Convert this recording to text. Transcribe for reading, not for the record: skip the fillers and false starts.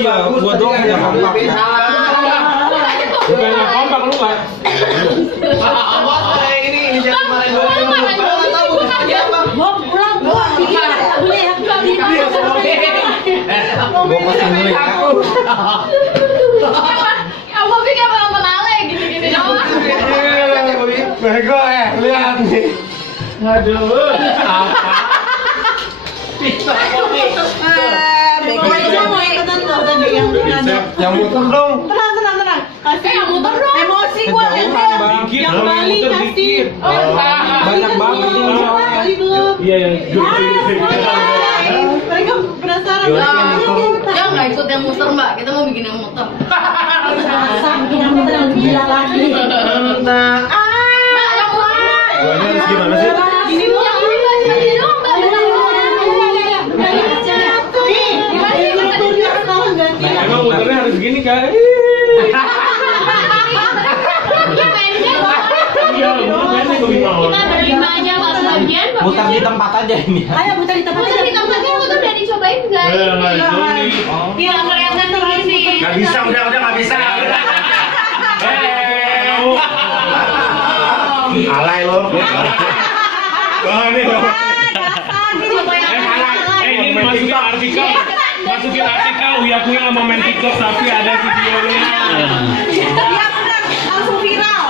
Iya, gua doang yang kompak. Bukan yang kompak lu kan? Ini jangan kemarin gua nggak tahu apa. Gua pulang gua boleh ya. Gua pasang dulu ya. Bobby kayak penonton Ale gini-gini doang. Bego lihat nih. Aduh, apa? Yang muter dong. Tenang. Kasih Yang muter dong. emosi gua yang Bali kasih. Banyak banget ini soalnya. Iya yang Mereka penasaran. Dia nggak ikut yang muter mbak, kita mau bikin yang muter. Yang muter yang gila lagi. Mbak, yang muter. Ini harus gimana sih? Ini doang, ini doang mbak. Emang muternya harus gini kan? Iya, Kita berlima aja satu bagian. muter di tempat aja ini. Ayo muter di tempat Muter di tempatnya muter udah dicobain guys. Iya, kelihatan tuh gini. Nggak bisa, udah nggak bisa. Alay lo. Wah ini loh. Ini Ini masukin artikel Uya Kuya sama main TikTok tapi ada videonya. Iya benar, langsung viral.